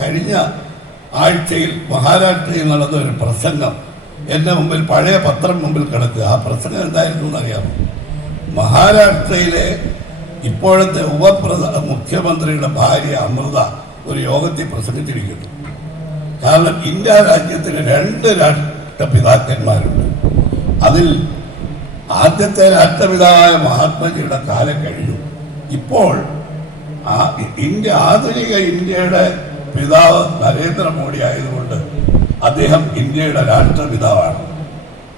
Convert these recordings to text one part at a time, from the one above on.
കഴിഞ്ഞ ആഴ്ചയിൽ മഹാരാഷ്ട്രയിൽ നടന്ന ഒരു പ്രസംഗം. എന്റെ മുമ്പിൽ പഴയ പത്രം മുമ്പിൽ കിടക്കുക. ആ പ്രസംഗം എന്തായിരുന്നു എന്നറിയാമോ? മഹാരാഷ്ട്രയിലെ ഇപ്പോഴത്തെ ഉപപ്രധ മുഖ്യമന്ത്രിയുടെ ഭാര്യ അമൃത ഒരു യോഗത്തിൽ പ്രസംഗിച്ചിരിക്കുന്നു. കാരണം ഇന്ത്യ രാജ്യത്തിന് രണ്ട് രാഷ്ട്രപിതാക്കന്മാരുണ്ട്. അതിൽ ആദ്യത്തെ രാഷ്ട്രപിതാവായ മഹാത്മജിയുടെ കാലം കഴിഞ്ഞു. ഇപ്പോൾ ആ ഇന്ത്യ ആധുനിക ഇന്ത്യയുടെ പിതാവ് നരേന്ദ്രമോദി ആയതുകൊണ്ട് അദ്ദേഹം ഇന്ത്യയുടെ രാഷ്ട്രപിതാവാണ്.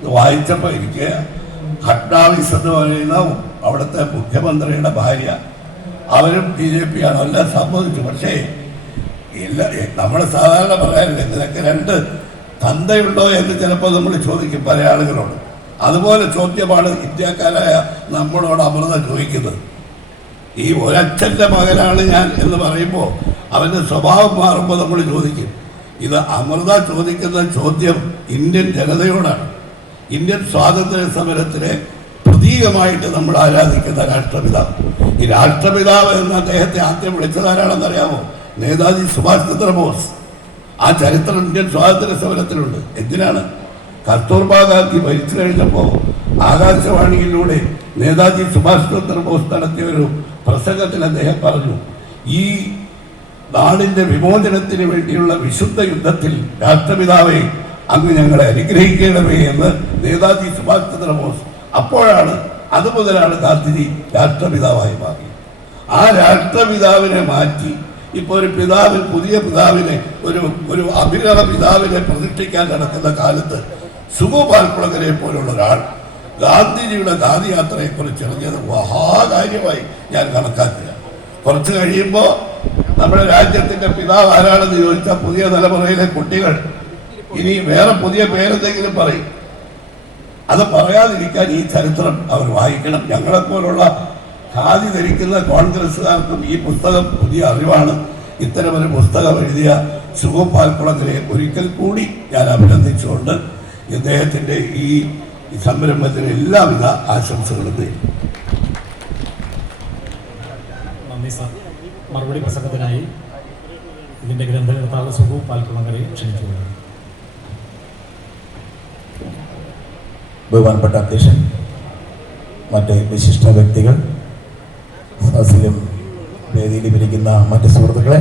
ഇത് വായിച്ചപ്പോൾ എനിക്ക് ഫട്നാവിസ് എന്ന് പറയുന്ന അവിടുത്തെ മുഖ്യമന്ത്രിയുടെ ഭാര്യ അവരും ബി ജെ പി ആണ്. എല്ലാം സമ്മതിച്ചു. പക്ഷേ എല്ലാ നമ്മൾ സാധാരണ പറയാറില്ല നിനക്ക് രണ്ട് തന്തയുണ്ടോ എന്ന് ചിലപ്പോൾ നമ്മൾ ചോദിക്കും പല ആളുകളോട്. അതുപോലെ ചോദ്യമാണ് ഇന്ത്യക്കാരായ നമ്മളോട് അമൃത ചോദിക്കുന്നത്. ഈ ഒരച്ഛന്റെ മകനാണ് ഞാൻ എന്ന് പറയുമ്പോൾ അവന്റെ സ്വഭാവം മാറുമ്പോൾ നമ്മൾ ചോദിക്കും. ഇത് അമൃത ചോദിക്കുന്ന ചോദ്യം ഇന്ത്യൻ ജനതയോടാണ്. ഇന്ത്യൻ സ്വാതന്ത്ര്യ സമരത്തിലെ പ്രതീകമായിട്ട് നമ്മൾ ആരാധിക്കുന്ന രാഷ്ട്രപിതാവ് ഈ രാഷ്ട്രപിതാവ് എന്ന് അദ്ദേഹത്തെ ആദ്യം വിളിച്ചതാരാണെന്നറിയാമോ നേതാജി സുഭാഷ് ചന്ദ്രബോസ്. ആ ചരിത്രം ഇന്ത്യൻ സ്വാതന്ത്ര്യ സമരത്തിലുണ്ട്. എന്തിനാണ്? കസ്തൂർബാ ഗാന്ധി മരിച്ചു കഴിഞ്ഞപ്പോൾ ആകാശവാണിയിലൂടെ നേതാജി സുഭാഷ് ചന്ദ്രബോസ് നടത്തിയ ഒരു പ്രസംഗത്തിൽ അദ്ദേഹം പറഞ്ഞു ഈ നാടിന്റെ വിമോചനത്തിന് വേണ്ടിയുള്ള വിശുദ്ധ യുദ്ധത്തിൽ രാഷ്ട്രപിതാവെ അങ്ങ് ഞങ്ങളെ അനുഗ്രഹിക്കണമേ എന്ന് നേതാജി സുഭാഷ് ചന്ദ്രബോസ് അപ്പോഴാണ് അത് മുതലാണ് ഗാന്ധിജി രാഷ്ട്രപിതാവായി മാറിയത്. ആ രാഷ്ട്രപിതാവിനെ മാറ്റി ഇപ്പോൾ ഒരു പിതാവിൽ പുതിയ പിതാവിനെ ഒരു ഒരു അഭിനവ പിതാവിനെ പ്രതിഷ്ഠിക്കാൻ നടക്കുന്ന കാലത്ത് സുഗോപാൽക്കുളങ്ങരെ പോലുള്ള ഒരാൾ ഗാന്ധിജിയുടെ ഗാന്ധി ഗാന്ധിയാത്രയെക്കുറിച്ച് ഇറങ്ങിയത് മഹാകാര്യമായി ഞാൻ കണക്കാക്കുക. കുറച്ച് കഴിയുമ്പോൾ നമ്മുടെ രാജ്യത്തിന്റെ പിതാവ് ആരാണെന്ന് ചോദിച്ചാൽ പുതിയ തലമുറയിലെ കുട്ടികൾ. ഇനി വേറെ പുതിയ പേരെന്തെങ്കിലും പറയും. അത് പറയാതിരിക്കാൻ ഈ ചരിത്രം അവർ വായിക്കണം. ഞങ്ങളെപ്പോലുള്ള ഖാദി ധരിക്കുന്ന കോൺഗ്രസ്സുകാർക്കും ഈ പുസ്തകം പുതിയ അറിവാണ്. ഇത്തരമൊരു പുസ്തകം എഴുതിയ സുഗോപാൽക്കുളത്തിനെ ഒരിക്കൽ കൂടി ഞാൻ അഭിനന്ദിച്ചുകൊണ്ട് ഇദ്ദേഹത്തിന്റെ ഈ സംരംഭത്തിന് എല്ലാവിധ ആശംസകളും നന്ദി സാർ. മറുപടി പ്രസംഗത്തിനായി ഇതിന്റെ ഗ്രന്ഥകർത്താവ് സുഖു പാൽക്കുളങ്ങരെ ക്ഷണിക്കുകയാണ് ബഹുമാനപ്പെട്ട അധ്യക്ഷൻ മറ്റ് വിശിഷ്ട വ്യക്തികൾ സദസ്സിലും വേദിയിൽ ഇരിക്കുന്ന മറ്റ് സുഹൃത്തുക്കളെ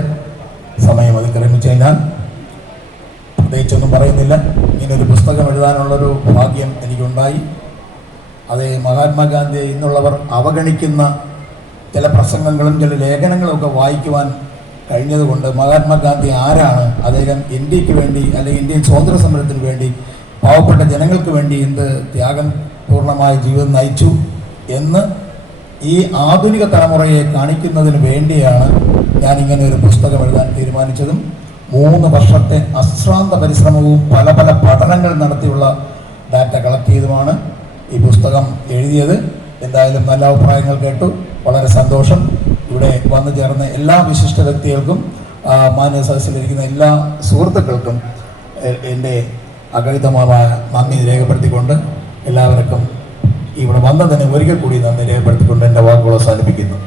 സമയം അതിക്രമിച്ചു കഴിഞ്ഞാൽ പ്രത്യേകിച്ചൊന്നും പറയുന്നില്ല. ഇങ്ങനൊരു പുസ്തകം എഴുതാനുള്ളൊരു ഭാഗ്യം എനിക്കുണ്ടായി. അത് മഹാത്മാഗാന്ധിയെ ഇന്നുള്ളവർ അവഗണിക്കുന്ന ചില പ്രസംഗങ്ങളും ചില ലേഖനങ്ങളും ഒക്കെ വായിക്കുവാൻ കഴിഞ്ഞതുകൊണ്ട് മഹാത്മാഗാന്ധി ആരാണ്? അദ്ദേഹം ഇന്ത്യയ്ക്ക് വേണ്ടി അല്ലെങ്കിൽ ഇന്ത്യൻ സ്വാതന്ത്ര്യ സമരത്തിന് വേണ്ടി പാവപ്പെട്ട ജനങ്ങൾക്ക് വേണ്ടി എന്ത് ത്യാഗം പൂർണമായ ജീവിതം നയിച്ചു എന്ന് ഈ ആധുനിക തലമുറയെ കാണിക്കുന്നതിന് വേണ്ടിയാണ് ഞാൻ ഇങ്ങനെ ഒരു പുസ്തകം എഴുതാൻ തീരുമാനിച്ചതും. മൂന്ന് വർഷത്തെ അശ്രാന്ത പരിശ്രമവും പല പല പഠനങ്ങൾ നടത്തിയുള്ള ഡാറ്റ കളക്ട് ചെയ്തുമാണ് ഈ പുസ്തകം എഴുതിയത്. എന്തായാലും നല്ല അഭിപ്രായങ്ങൾ കേട്ടു. വളരെ സന്തോഷം. ഇവിടെ വന്നു ചേർന്ന എല്ലാ വിശിഷ്ട വ്യക്തികൾക്കും മാന്യ സദസ്സിലിരിക്കുന്ന എല്ലാ സുഹൃത്തുക്കൾക്കും എന്റെ അഗണിതമായ നന്ദി രേഖപ്പെടുത്തിക്കൊണ്ട് എല്ലാവർക്കും ഇവിടെ വന്നതിന് ഒരിക്കൽ കൂടി നന്ദി രേഖപ്പെടുത്തിക്കൊണ്ട് എന്റെ വാക്കുകൾ അവസാനിപ്പിക്കുന്നു.